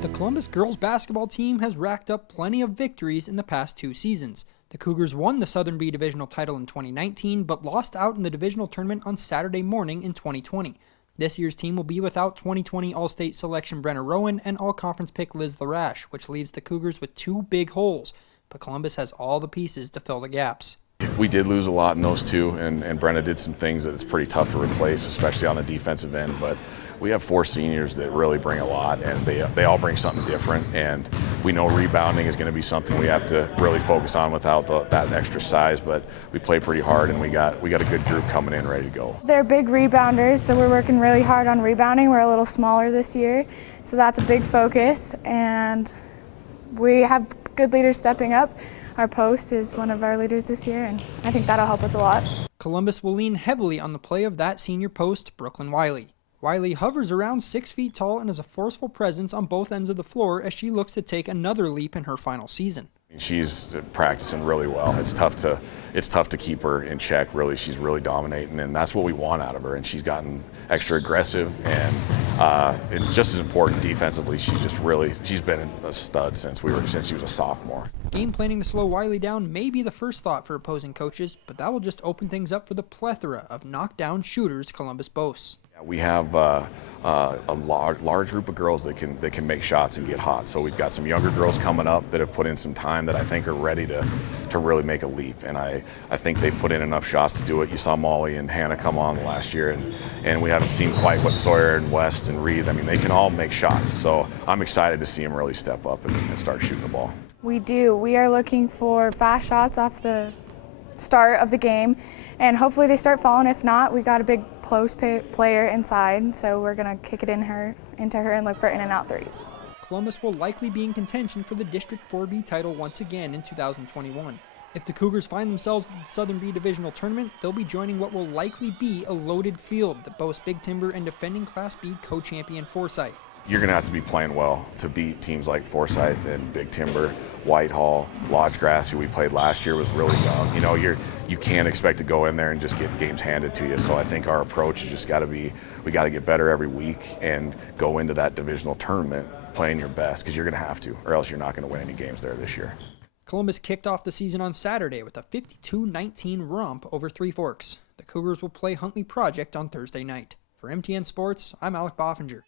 The Columbus girls basketball team has racked up plenty of victories in the past 2 seasons. The Cougars won the Southern B divisional title in 2019, but lost out in the divisional tournament on Saturday morning in 2020. This year's team will be without 2020 All-State selection Brenna Rowan and All-Conference pick Liz Larash, which leaves the Cougars with 2 big holes, but Columbus has all the pieces to fill the gaps. We did lose a lot in those two, and Brenna did some things that it's pretty tough to replace, especially on the defensive end. But we have 4 seniors that really bring a lot, and they all bring something different. And we know rebounding is going to be something we have to really focus on without that extra size. But we play pretty hard, and we got a good group coming in ready to go. They're big rebounders, so we're working really hard on rebounding. We're a little smaller this year, so that's a big focus. And we have good leaders stepping up. Our post is one of our leaders this year, and I think that'll help us a lot. Columbus will lean heavily on the play of that senior post, Brooklyn Wiley. Wiley hovers around 6 feet tall and is a forceful presence on both ends of the floor as she looks to take another leap in her final season. She's practicing really well. It's tough to keep her in check. Really, she's really dominating, and that's what we want out of her. And she's gotten extra aggressive, and just as important defensively. She's been a stud since she was a sophomore. Game planning to slow Wiley down may be the first thought for opposing coaches, but that will just open things up for the plethora of knockdown shooters Columbus boasts. We have a large group of girls that can make shots and get hot. So we've got some younger girls coming up that have put in some time that I think are ready to really make a leap. And I think they've put in enough shots to do it. You saw Molly and Hannah come on last year, and we haven't seen quite what Sawyer and West and Reed. I mean, they can all make shots. So I'm excited to see them really step up and start shooting the ball. We do. We are looking for fast shots off the start of the game, and hopefully they start falling. If not, we got a big post player inside, so we're going to kick it into her and look for in and out threes. Columbus will likely be in contention for the District 4B title once again in 2021. If the Cougars find themselves in the Southern B Divisional Tournament, they'll be joining what will likely be a loaded field that boasts Big Timber and defending Class B co-champion Forsyth. You're going to have to be playing well to beat teams like Forsyth and Big Timber, Whitehall, Lodge Grass, who we played last year, was really young. You know, you can't expect to go in there and just get games handed to you. So I think our approach has just got to be, we got to get better every week and go into that divisional tournament playing your best, because you're going to have to, or else you're not going to win any games there this year. Columbus kicked off the season on Saturday with a 52-19 romp over Three Forks. The Cougars will play Huntley Project on Thursday night. For MTN Sports, I'm Alec Boffinger.